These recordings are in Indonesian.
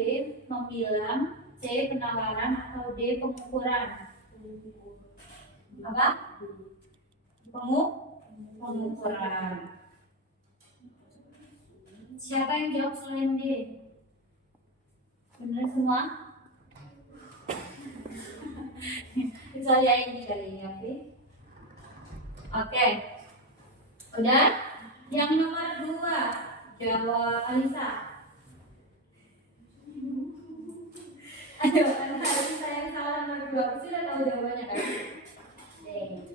B. Membilang, C. Penalaran, atau D. Pengukuran? Apa? Pengukuran. Siapa yang jawab selain D? Benar semua? Saya ini kali ini, oke? Oke. Udah? Yang nomor 2, jawab Alisa. Ayo, Alisa yang salah nomor 2. Sudah tahu jawabannya kan?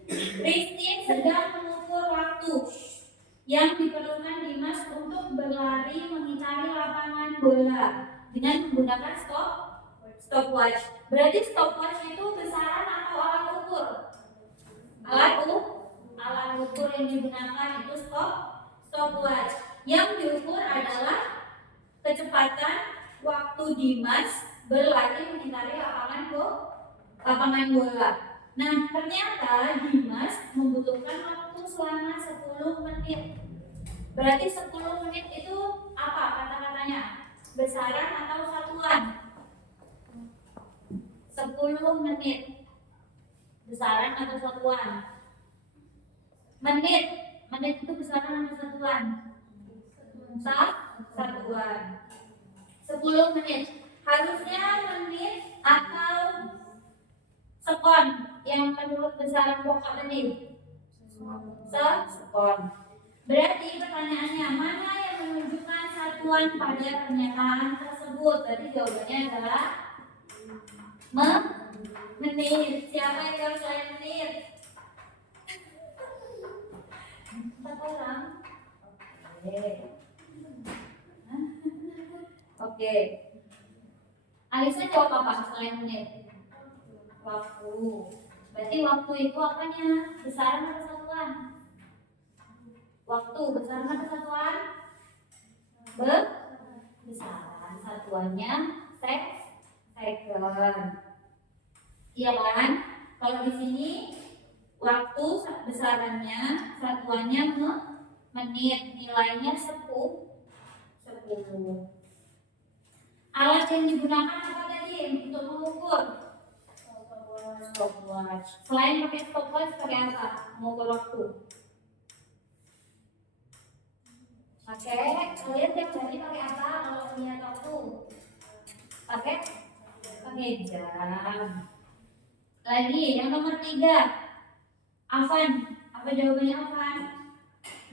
Christine sedang mengukur waktu yang diperlukan Dimas untuk berlari mengitari lapangan bola dengan menggunakan stopwatch. Berarti stopwatch itu besaran atau alat ukur? Alat ukur yang digunakan itu stopwatch. Yang diukur adalah kecepatan waktu Dimas berlari mengitari lapangan bola. Nah, ternyata Dimas membutuhkan waktu selama 10 menit. Berarti 10 menit itu apa kata-katanya? Besaran atau satuan? 10 menit. Besaran atau satuan? Menit itu besaran atau satuan? Satuan. 10 menit. Harusnya menit atau sekon yang menurut besaran pokok tadi? Sekon. Berarti pertanyaannya, mana yang menunjukkan satuan pada pernyataan tersebut? Tadi jawabannya adalah menit. Siapa yang jawab selain menit? 4 orang. Oke. Alisa jawab apa selain menit? Waktu. Berarti waktu itu apanya? Besaran atau satuan? Waktu besaran atau satuan? Besaran. Satuannya second. Iya kan? Kalau di sini waktu besarannya, satuannya menit, nilainya 10. Alat yang digunakan apa tadi untuk mengukur? Stopwatch. Selain pakai stopwatch, pakai apa? Mengukur waktu. Kalian tiap hari pakai apa kalau lihat waktu? Pakai jam. Lagi yang nomor 3, Afan. Apa jawabannya Afan?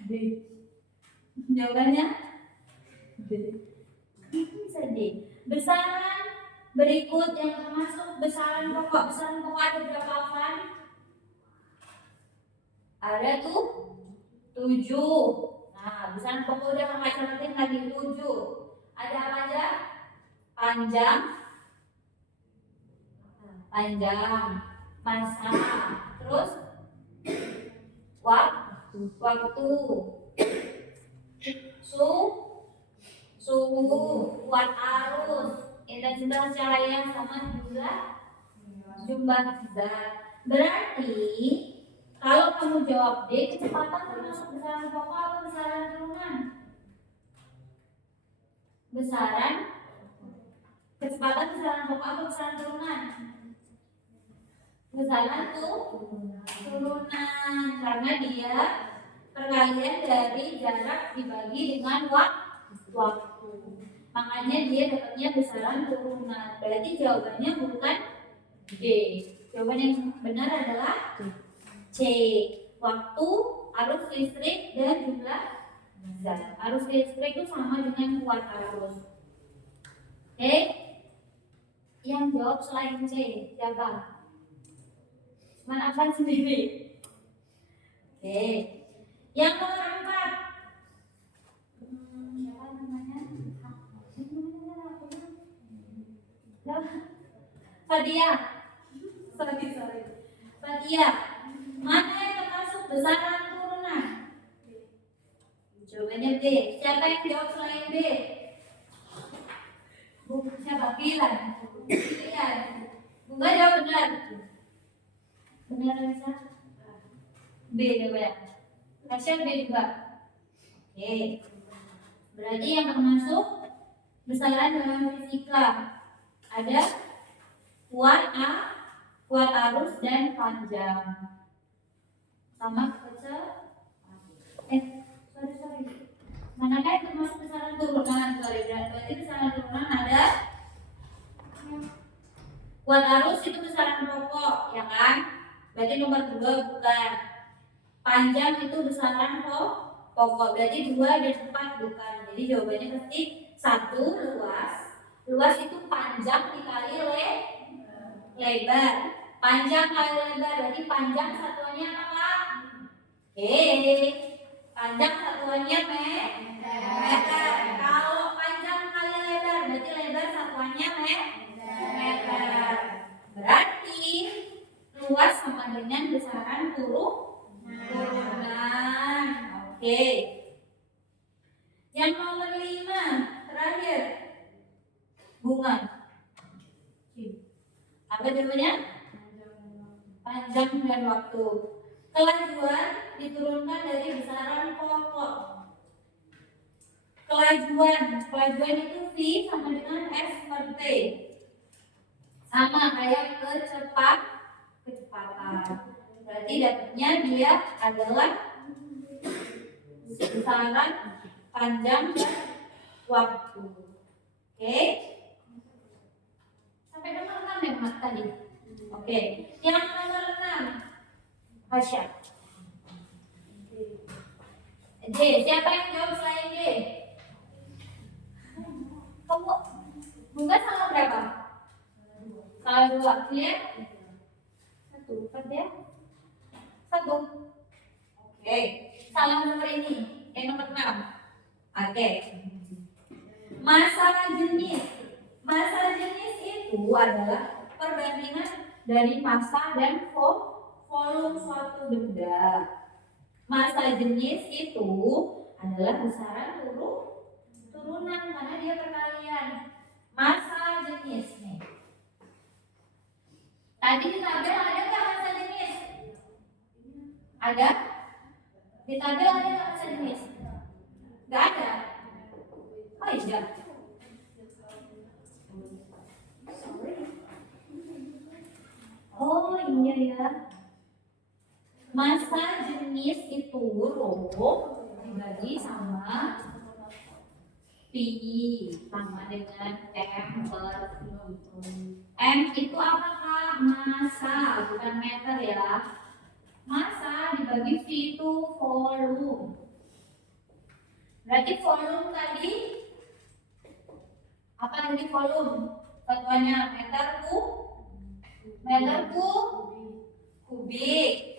B. Jawabannya B. Bisa D. Besaran berikut yang termasuk besaran pokok. Besaran pokok ada berapa Afan? Ada tuh 7. Nah, besaran pokok udah kakak catetin lagi 7. Ada apa aja? Panjang, masa, terus waktu, suhu, kuat arus, intensitas cahaya, sama jumlah zat. Berarti kalau kamu jawab D, kecepatan termasuk besaran pokok atau besaran turunan? Kecepatan besaran pokok atau besaran turunan? Besaran turunan, karena dia perkalian dari jarak dibagi dengan waktu. Makanya dia dapatnya besaran turunan. Berarti jawabannya bukan D. Jawaban yang benar adalah C. Waktu, arus listrik, dan jumlah zat. Arus listrik itu sama dengan kuat arus. Oke? Yang jawab selain C siapa? Cuman Afan sendiri. Oke. Yang nomor 4. Siapa namanya? Fadia. Fadia. Mana yang termasuk besaran turunan? Jawabannya B. Siapa yang jawab selain B? Siapa? Pilar. Bunga jawab benar. Benar bisa? B jawabannya. Kasih B juga. Oke. Berarti yang termasuk Besaran dalam fisika ada kuat A, kuat arus dan panjang. Sama sorry. Manakah yang termasuk besaran turunan? Berarti besaran turunan ada kuat arus itu besaran pokok, ya kan? Berarti nomor 2 bukan. Panjang itu besaran pokok, berarti 2 dan 4 bukan. Jadi jawabannya pasti 1 luas. Luas itu panjang dikali lebar. Panjang kali lebar, berarti panjang satuannya apa? Panjang satuannya meter. Kalau panjang kali lebar, berarti lebar satuannya meter. Berarti luas sama dengan besaran turunan. Oke. Yang nomor 5 terakhir, bunga. Apa jawabannya? Panjang dan waktu. Kelajuan diturunkan dari besaran pokok. Kelajuan itu V sama dengan S per T. Sama kayak kecepatan. Berarti dapatnya dia adalah besaran panjang dan waktu. Oke? Sampai nomor 6 ya Mas tadi. Oke. Yang nomor 6 Hasya. D. Siapa yang jawab selain D? Kamu bunga salah berapa? Salah 2. Clear? 1. Kan ya? 1. Oke. Salah nomor ini. Yang nomor 6. Oke. Massa jenis. Massa jenis itu adalah perbandingan dari massa dan volume suatu benda. Massa jenis itu adalah besaran turunan karena dia perkalian. Massa jenis nih. Tadi di tabel ada nggak massa jenis? Ada? Di tabel ada nggak massa jenis? Nggak ada. Oh iya. Oh iya ya. Massa jenis itu rho dibagi sama P sama dengan M per V. M itu apakah? Massa, bukan meter ya. Massa dibagi V itu volume. Berarti volume tadi apa tadi volume? Satuannya meter kubik.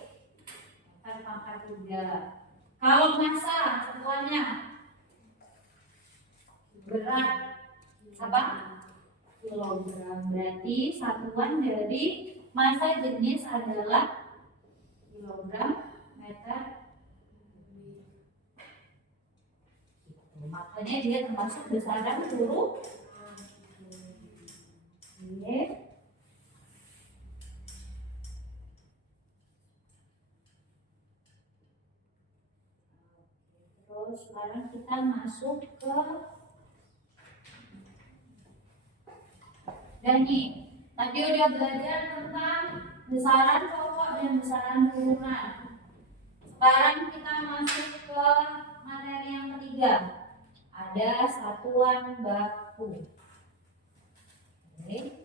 Pangkat 3. Kalau massa satuannya berat apa? Kilogram. Berarti satuan dari massa jenis adalah kilogram meter. Makanya dia termasuk besaran turunan. Terus sekarang kita masuk ke dan nih, tadi udah belajar tentang besaran pokok dan besaran turunan. Sekarang kita masuk ke materi yang ketiga. Ada satuan baku. Oke.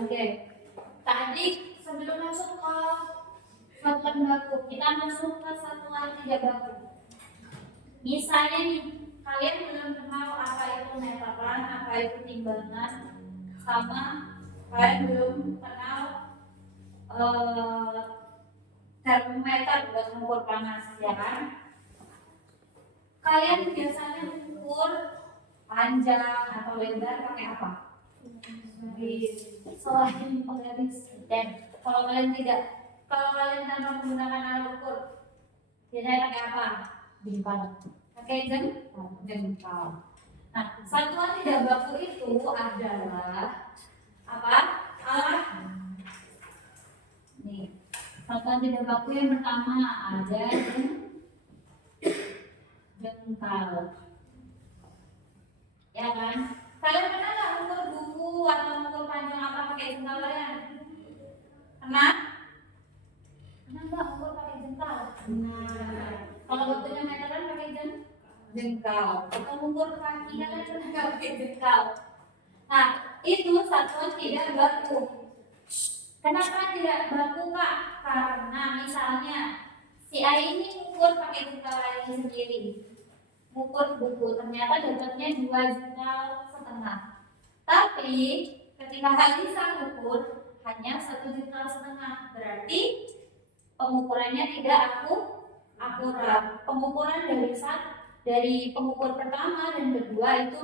Oke. Tadi sebelum masuk ke satuan baku, kita masuk ke satuan tidak baku. Misalnya nih, kalian belum kenal apa itu meteran, apa itu timbangan, sama kalian belum kenal termometer buat mengukur panas, ya kan? Kalian biasanya mengukur panjang atau lebar pakai apa? Selain penggaris. Dan kalau kalian tanpa menggunakan alat ukur, biasanya pakai apa? Jengkal. Pakai jengkal. Nah, satuan tidak baku itu adalah apa? Alat. Nih, satuan tidak baku yang pertama ada jengkal. Ya kan? Kalian pernah nggak ukur buku atau ukur panjang apa pakai jengkal kalian? Pernah? Pernah nggak ukur pakai jengkal? Nah, kalau bentuknya meteran pakai jengkal. Atau ukur kaki kalian pernah nggak pakai jengkal? Nah, itu satuan tidak baku. Kenapa tidak baku, Kak? Karena misalnya si A ini ukur pakai jengkal lainnya sendiri, ukur buku, ternyata dapatnya 2,5 juta. Tapi ketika Halisa ukur hanya 1,5 juta, berarti pengukurannya tidak akurat. Pengukuran dari pengukur pertama dan kedua itu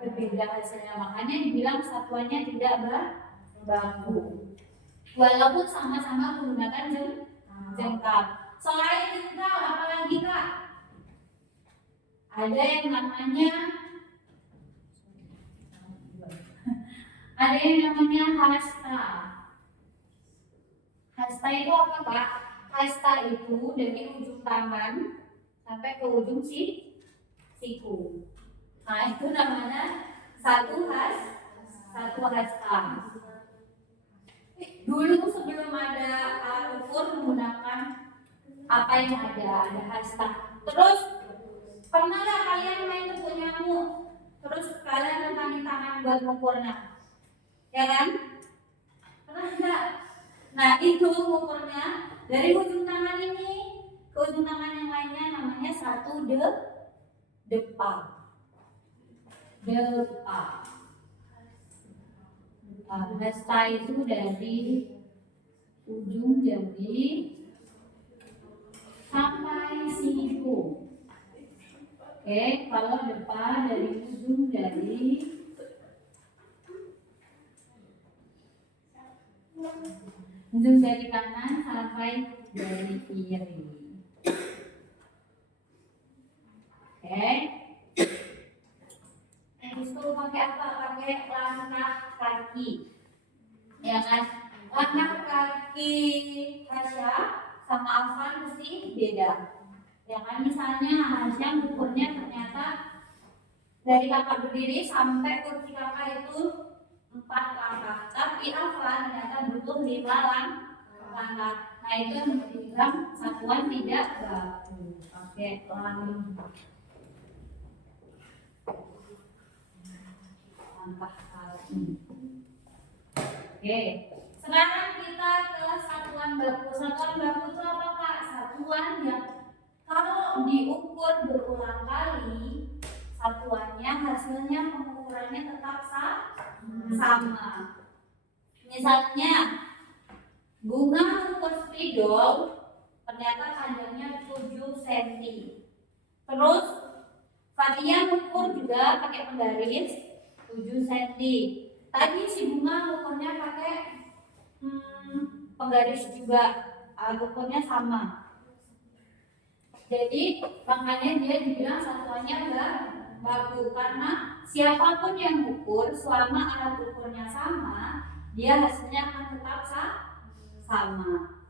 berbeda hasilnya, makanya dibilang satuannya tidak baku. Walaupun sama-sama menggunakan jengkal. Selain jengkal, apa lagi, Kak? Ada yang namanya hasta. Hasta itu apa, Kak? Hasta itu dari ujung tangan sampai ke ujung siku. Nah, itu namanya satu hasta. Dulu sebelum ada alat ukur menggunakan apa yang ada hasta. Terus pernah nggak kalian main tepuk nyamuk? Terus kalian rentangin tangan buat mengukurnya, ya kan? Pernah nggak? Nah, itu mengukurnya dari ujung tangan ini ke ujung tangan yang lainnya, namanya satu depa. Hasta itu dari ujung jari sampai siku. Oke, kalau depan dari ujung jari kanan sampai jari kiri. Oke. Disuruh pakai apa? Pakai langkah kaki, ya kan? Langkah kaki Hasya sama Afan mesti beda, ya kan? Misalnya Hasya ukurnya ternyata dari kakak berdiri sampai kursi kakak itu 4 langkah, tapi Afan ternyata butuh 5 langkah. Nah, itu yang dibilang satuan tidak baku. Oke, langkah kaki. Oke, sekarang kita ke satuan baku. Satuan baku itu apa, Kak? Satuan yang kalau diukur berulang kali, satuannya hasilnya pengukurannya tetap sama. Misalnya bunga ukur spidol ternyata panjangnya 7 cm. Terus Fatia ukur juga pakai penggaris 7 cm. Tadi si bunga ukurnya pakai penggaris juga, ukurnya sama. Jadi makanya dia dibilang satuannya baku, karena siapapun yang ukur selama alat ukurnya sama, dia hasilnya akan tetap sama.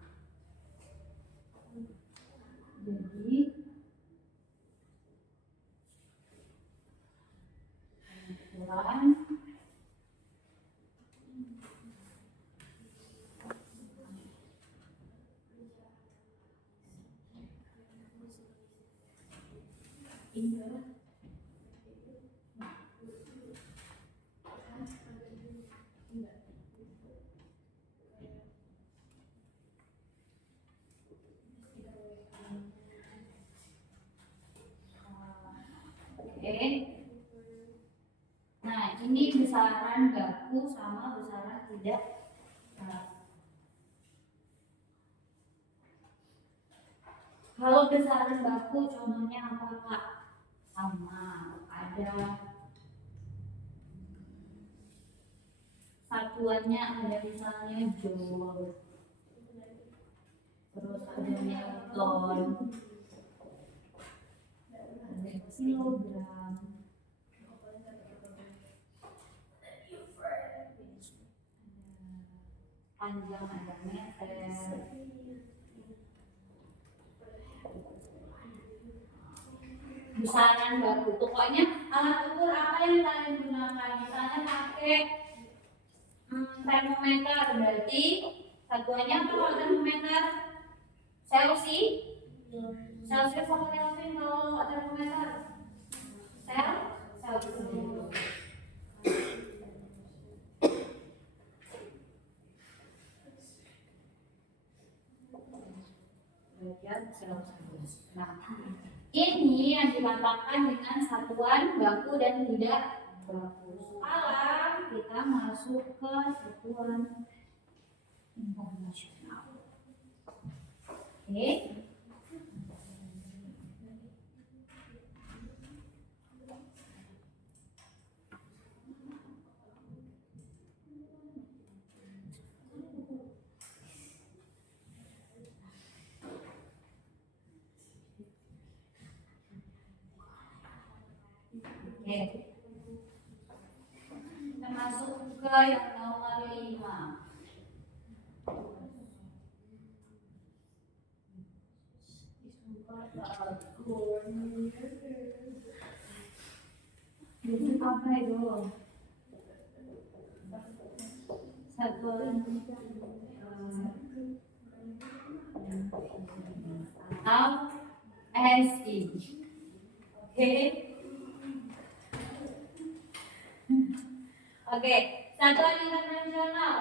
Jadi ukuran Nah, ini besaran baku sama besaran tidak baku. Kalau besaran baku contohnya apa Kak? Sama, ada satuannya, ada misalnya joule, terus ada newton, ada kilogram, panjang ada meter. Besaran baku, pokoknya alat ukur apa yang kalian gunakan, misalnya pakai termometer, berarti satuannya apa kalau termometer? Celsius apa Kelvin kalau termometer? Celsius. Nah, ini yang dikatakan dengan satuan baku dan tidak baku. Sekarang kita masuk ke satuan internasional. Oke. Oke. Kita masuk ke yang nomor 5. Itu apa itu? Satuan atau SI. Oke. Oke, satuan internasional.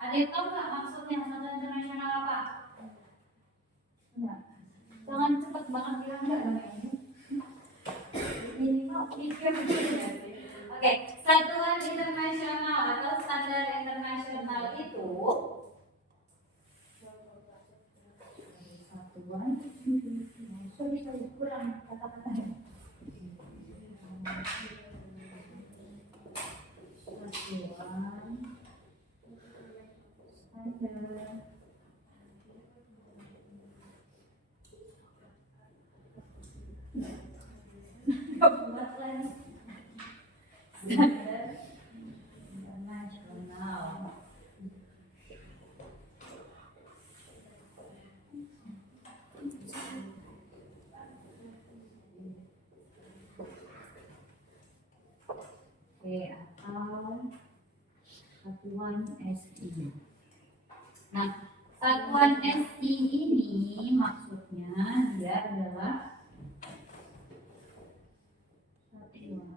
Ada yang tahu nggak maksudnya satuan internasional apa? Enggak. Jangan cepat banget bilang enggak. Ini kok pikir. Oke, satuan internasional atau standar internasional itu satuan. Sorry, kurang kata-kata. Standar internasional. Oke, atau satuan SI. Nah, satuan SI ini maksudnya dia adalah satuan yang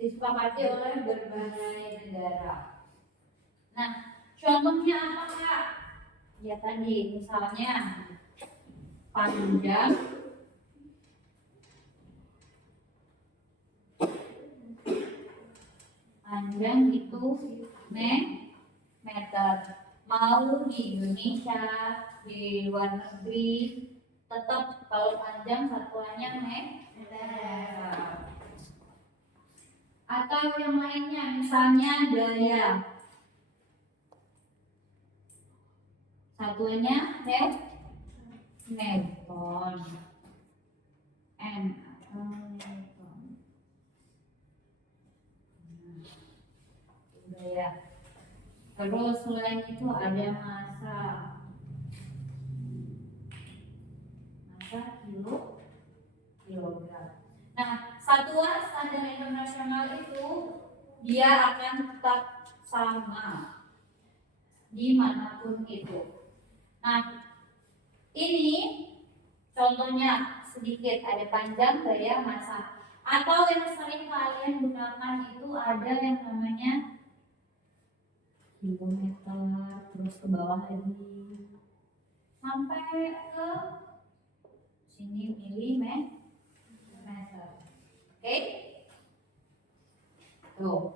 disepakati oleh berbagai negara. Nah, contohnya apa Kak? Ya tadi, misalnya panjang itu meter. Mau di Indonesia, di luar negeri, tetap kalau panjang satuannya meter. Atau yang lainnya, misalnya daya, satuannya Newton. N atau Newton. Daya. Terus selain itu ada massa. Massa kilogram. Nah, satuan standar internasional itu dia akan tetap sama dimanapun itu. Nah, ini contohnya sedikit, ada panjang, gaya, masa. Atau yang sering kalian gunakan itu ada yang namanya kilometer, terus ke bawah lagi sampai ke sini milimeter. Oke? Tuh.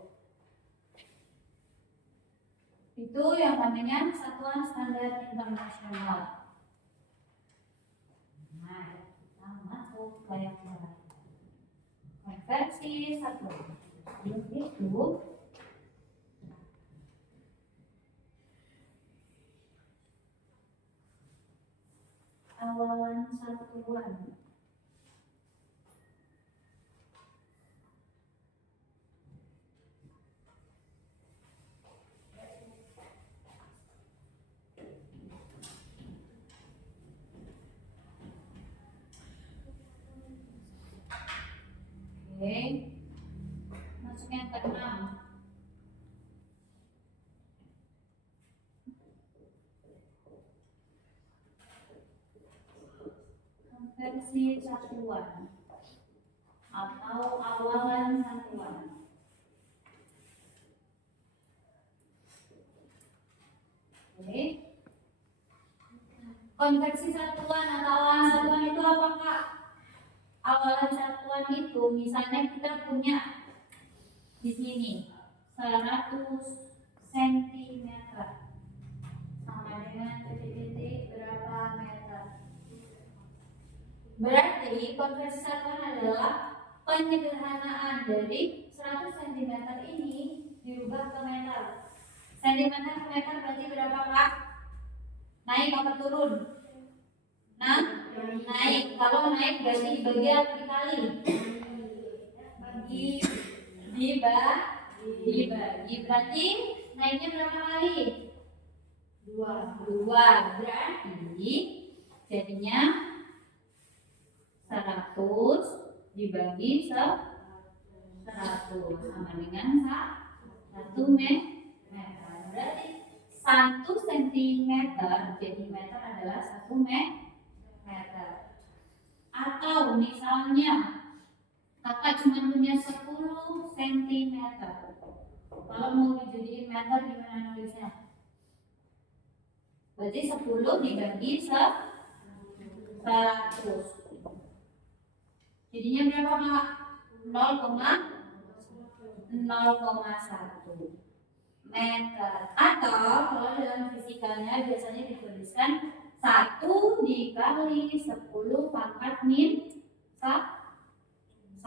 Itu yang namanya satuan standar internasional. Nah, kita masuk ke yang lain. Konversi satuan. Itu awalan satuan. Oke, masuk yang keenam. Konversi satuan atau awalan satuan. Oke. Konversi satuan atau awalan satuan itu apa, Kak? Awalan satuan itu misalnya kita punya di sini 100 cm sama dengan titik-titik berapa meter. Berarti konversi satuan adalah penyederhanaan dari 100 cm ini dirubah ke meter. Centimeter ke meter berarti berapa, Kak? Naik apa turun? Nah, naik. Kalau naik berarti dibagi apa dikali? Dibagi. Berarti naiknya berapa kali? 2. Berarti jadinya 100 dibagi 100 sama dengan 1 meter. Berarti 1 cm jadi meter adalah 1 meter. Atau misalnya kakak cuma punya 10 cm. Kalau mau dijadiin meter gimana nulisnya? Berarti 10 dibagi 100. Jadinya berapa, Kak? 0,1 meter. Atau kalau dalam fisikanya biasanya dituliskan 1 dikali 10 pangkat min 1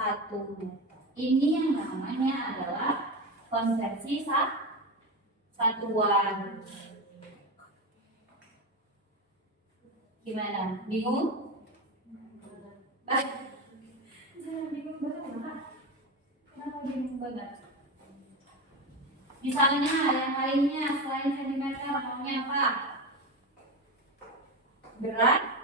meter. Ini yang namanya adalah konversi satuan. Gimana? Bingung? Jangan bingung banget, Kak. Kenapa bingung banget? Misalnya yang lainnya selain sentimeter maunya apa? Berat?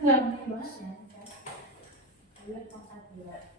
Enggak banget ya. Lihat pangkat berat.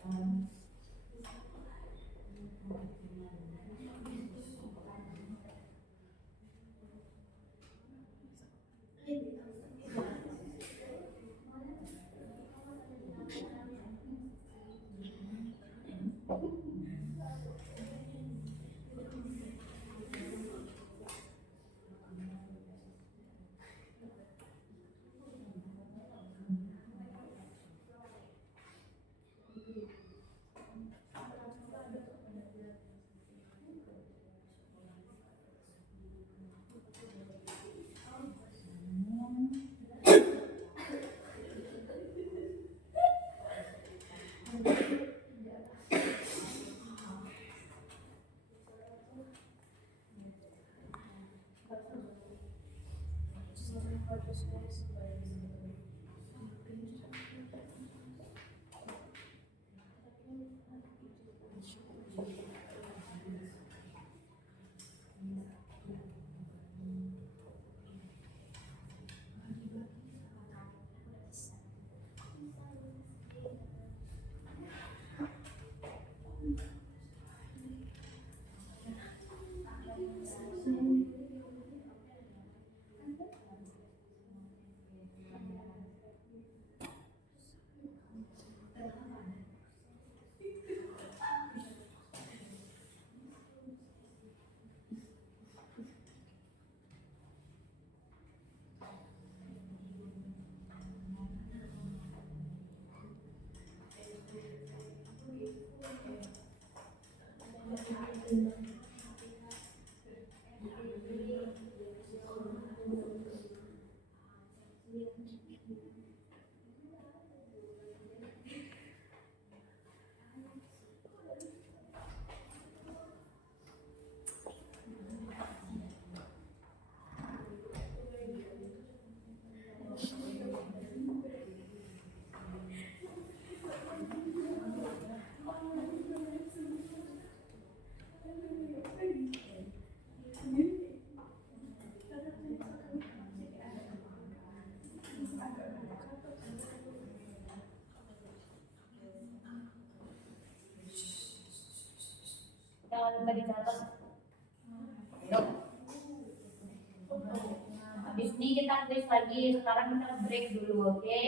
ini kita quiz lagi. Sekarang kita break dulu, oke?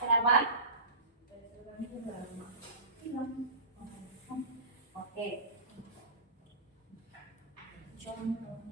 Kenapa? Oke. Contohnya.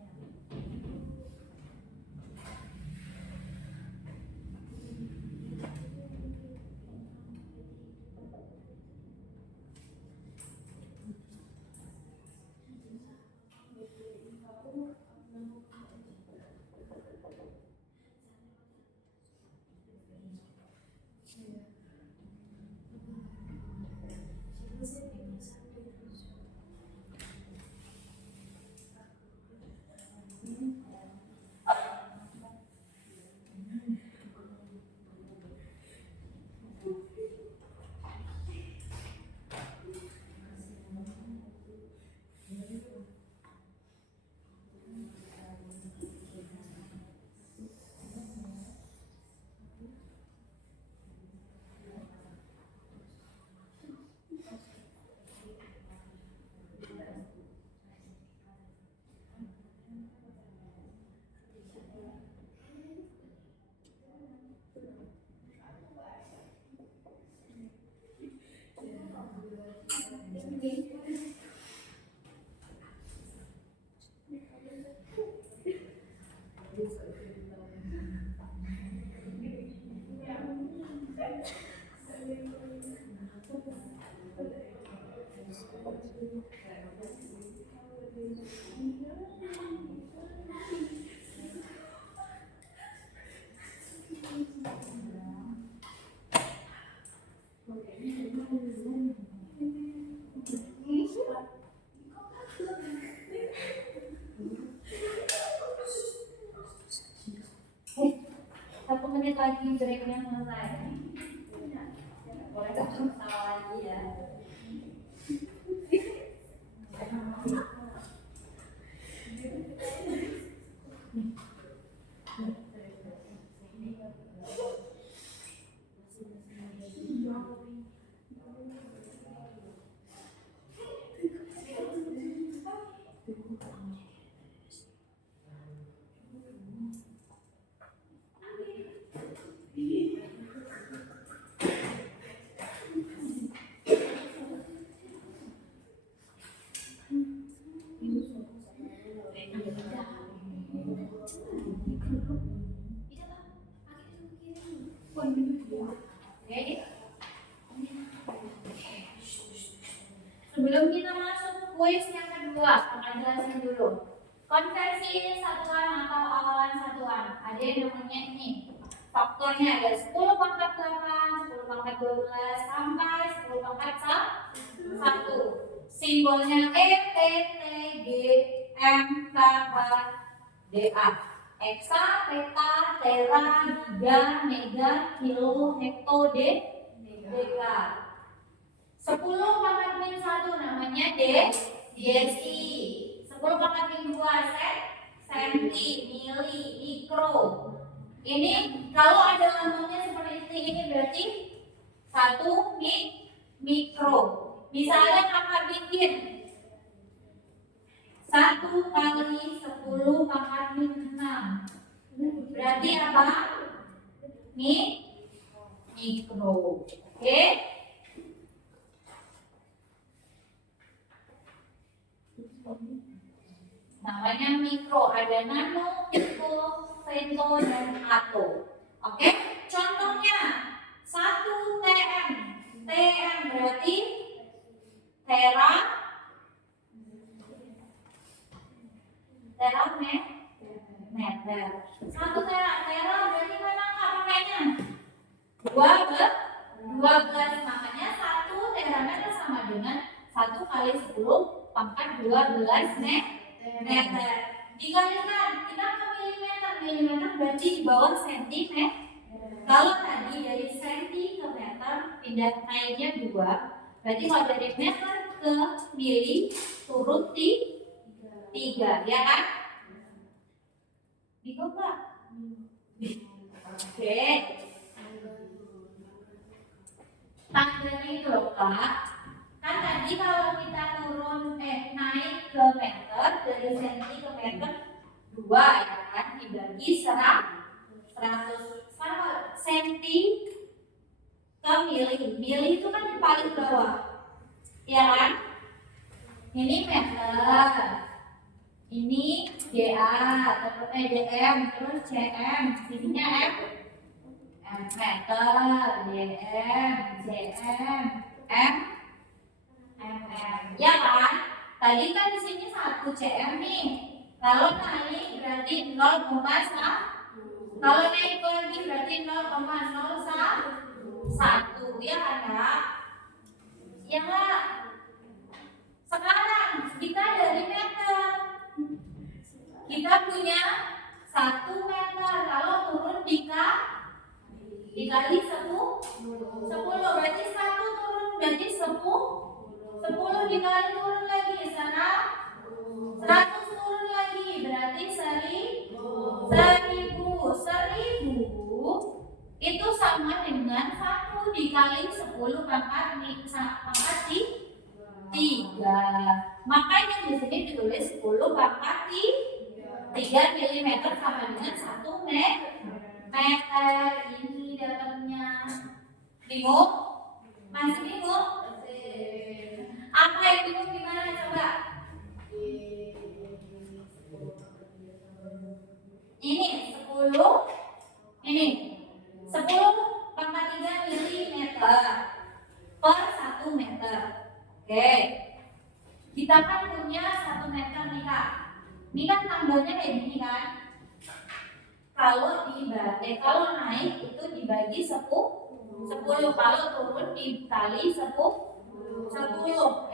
Satu menit lagi breaknya selesai. Boleh ketawa lagi ya. Sebelum kita masuk kuis yang kedua, kita jelasin dulu. Konversi satuan atau awalan satuan. Ada yang namanya ini. Faktornya ada 10 pangkat 8, 10 pangkat 12, sampai 10 pangkat 1. Simbolnya E, T, T, G, M, K, H, D, A. Eksa, peta, tera, giga, mega, kilo, hekto, deka. 10 pangkat min 1 namanya desi. 10 pangkat min 2 senti, mili, mikro. Ini kalau ada lambangnya seperti ini berarti 1 mikro. Misalnya kakak bikin 1 kali 10 pangkat min 6. Berarti apa? Mikro. Oke? Namanya mikro, ada nano, mikro, femto, dan ato. Oke? Contohnya 1 TM. TM berarti tera meter. 1 tera berarti mana pakainya? 12. Makanya 1 terameter sama dengan 1 kali 10 pangkat 12 meter. Dikalikan, kita ke milimeter. Milimeter berarti di bawah sentimeter. Kalau tadi dari senti ke meter pindah naiknya 2, berarti kalau dari meter ke mili turun 3, ya kan? Bingung nggak? Oke. Tandanya itu loh Kak. Kan tadi kalau kita naik ke meter dari senti ke meter 2 ya kan, dibagi 100. Sekarang senti ke mili. Mili itu kan yang paling bawah, ya kan? Ini meter, ini DA, terus DM, terus CM, sininya M meter, DM, CM, MM, ya kan? Tadi kan di sini 1 CM nih. Kalau naik berarti 0,1. Kalau naik lagi berarti 0,01, ya kan Kak? Ya Kak? Sekarang kita dari meter, kita punya 1 meter. Kalau turun dikali 10, berarti 1 turun berarti 10 dikali turun lagi sana 100 turun lagi berarti 1000 itu sama dengan 1 dikali 10 pangkat 3. Makanya di sini ditulis 10 pangkat 3 mm sama dengan 1 meter. Ini dapatnya. Bingung? Masih bingung? Apa yang bingung gimana coba? Ini 10 pangkat 3 mm per 1 meter. Oke. Kita kan punya 1 meter nih Kak. Ini kan tanggalnya kayak gini kan. Kalau naik itu dibagi 10, kalau turun dikali 10,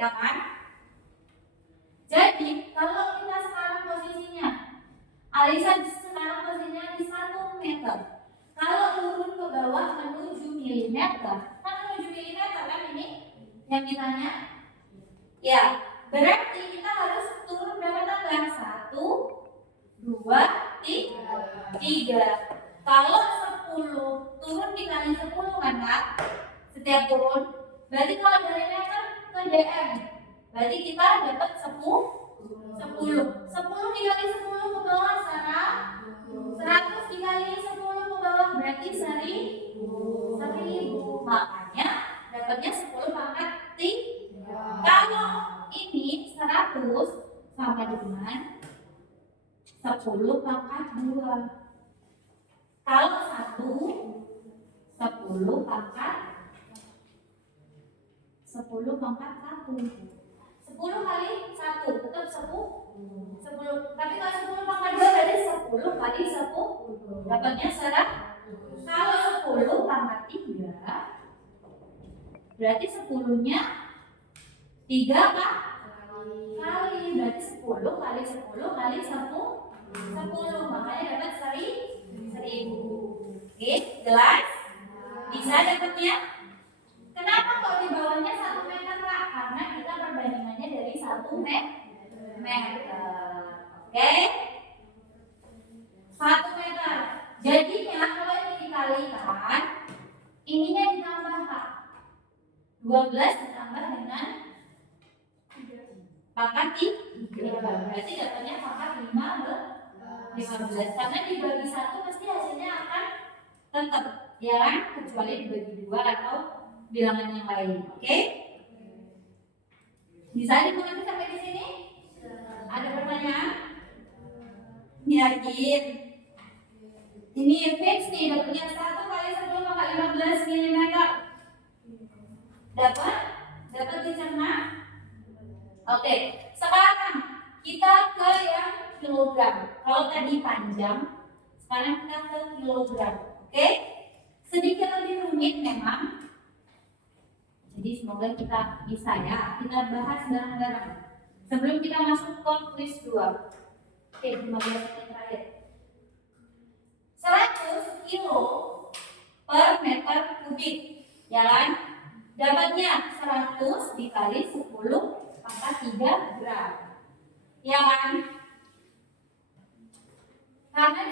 ya kan? Jadi kalau kita sekarang posisinya, Alisa sekarang posisinya di 1 meter. Kalau turun ke bawah menuju milimeter, kan menuju milimeter kan ini yang ditanya? Ya, berarti kita harus turun berapa tanggal? 1, 2, 3. Kalau 10 turun dikali 10 kan Kak? Setiap turun. Berarti kalau dari meter ke DM, berarti kita dapat 10 dikali 10 ke bawah 100 dikali 10 ke bawah berarti 1000. Makanya dapatnya 10 pangkat 3. Kalau ini 100 sama dengan 10 pangkat 2. Kalau 10 pangkat 1. 10 kali 1 tetap 10. Tapi kalau 10 pangkat 2 berarti 10 kali 10. Dapatnya 100. Kalau 10 pangkat 3 berarti 10-nya 3 kali. Berarti 10 kali 10 kali 10. Makanya dapat 1000. Oke, jelas? Bisa dapatnya? Kenapa kok di bawahnya 1 meter Kak? Karena kita perbandingannya dari 1 meter. Oke? berarti dapatnya pangkat 15. Karena dibagi 1 pasti hasilnya akan tetap, ya kan? Kecuali dibagi 2 atau bilangan yang lain. Oke? Bisa dimengerti sampai di sini? Ada pertanyaan? Yakin? Ini fix nih, dapatnya 1 kali 10 pangkat 15 mm. Dapat dicerna? Oke, sekarang kita ke yang kilogram. Kalau tadi panjang, sekarang kita ke kilogram. Oke? Sedikit lebih rumit memang. Jadi semoga kita bisa ya. Kita bahas bareng-bareng. Sebelum kita masuk ke quiz 2. Oke, 15 menit terakhir. 100 kilo per meter kubik. Ya kan? Dapatnya 100 dikali 10 pangkat 3 gram. Ya kan? Karena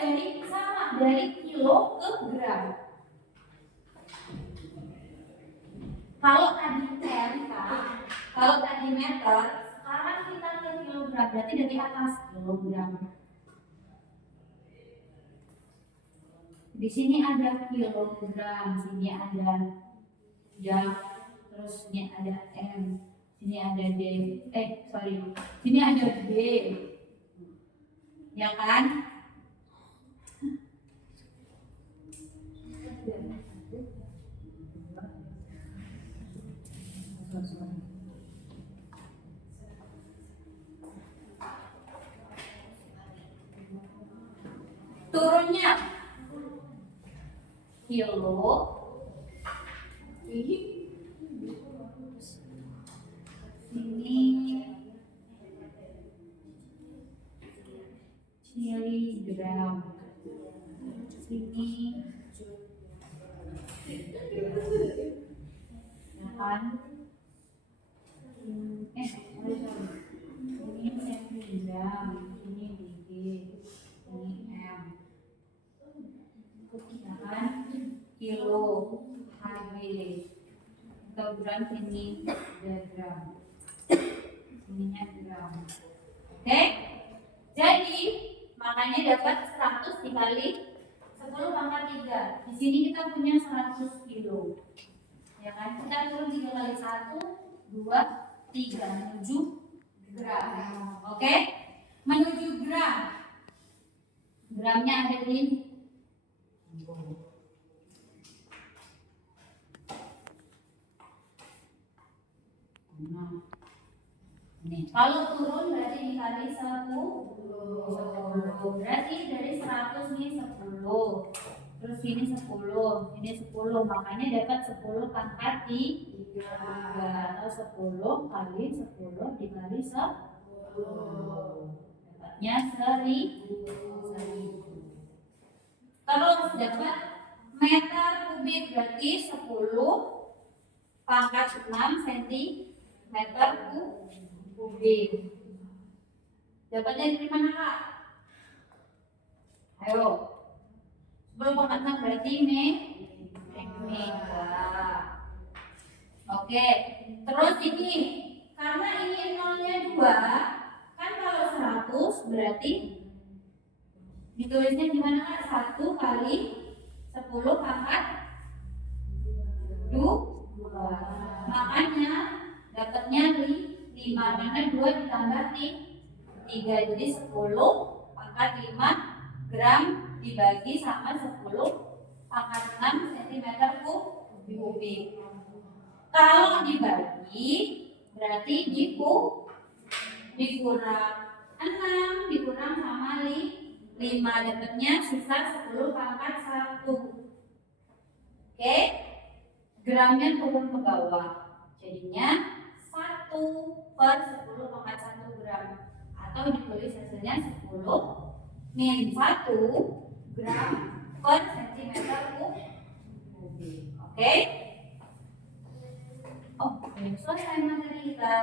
dari kilo ke gram. Kalau tadi kalau tadi meter, sekarang kita ke kilogram, berarti dari atas kilogram. Di sini ada kilogram, sini ada jam, terus sini ada m, sini ada d, sini ada d, ya kan? Turunnya kilo, ini miligram, sini ya kan? Ini sentigram, ini dg, ini m, ya kan? Kilo, hb, atau gram, ini gram, ininya gram. Oke? Jadi makanya dapat 100 dikali 10 pangkat 3. Di sini kita punya 100 kilo. Ya kan? Kita turun 3 kali 1, 2, 3 menuju gram. Oke? Menuju gram. Gramnya ada di nih. Kalau turun berarti dikali 10. Berarti dari 100 nih 10. Terus ini 10, ini 10. Makanya dapat 10 pangkat 3 atau 10 kali 10 dikali 10. Dapatnya 1000. Terus dapat meter kubik berarti 10 pangkat 6 cm kubik. Dapatnya dari mana, Kak? Ayo. 10,6 berarti mega. Oke. Terus ini karena ini nolnya 2, kan kalau 100 berarti ditulisnya gimana, Kak? 1 kali 10 pangkat 2. Makanya dapatnya 5, karena 2 ditambah 3, jadi 10 pangkat 5 gram dibagi sama 10 pangkat 6 cm kubik. Kalau dibagi berarti dikurang 6 dikurang sama 5, dapatnya sisa 10 pangkat 1. Oke, gramnya turun ke bawah, jadinya 1 per 10 pangkat 1 gram, atau ditulis hasilnya 10 min 1 gram per cm kubik. Oke? Oh, selesai materi kita.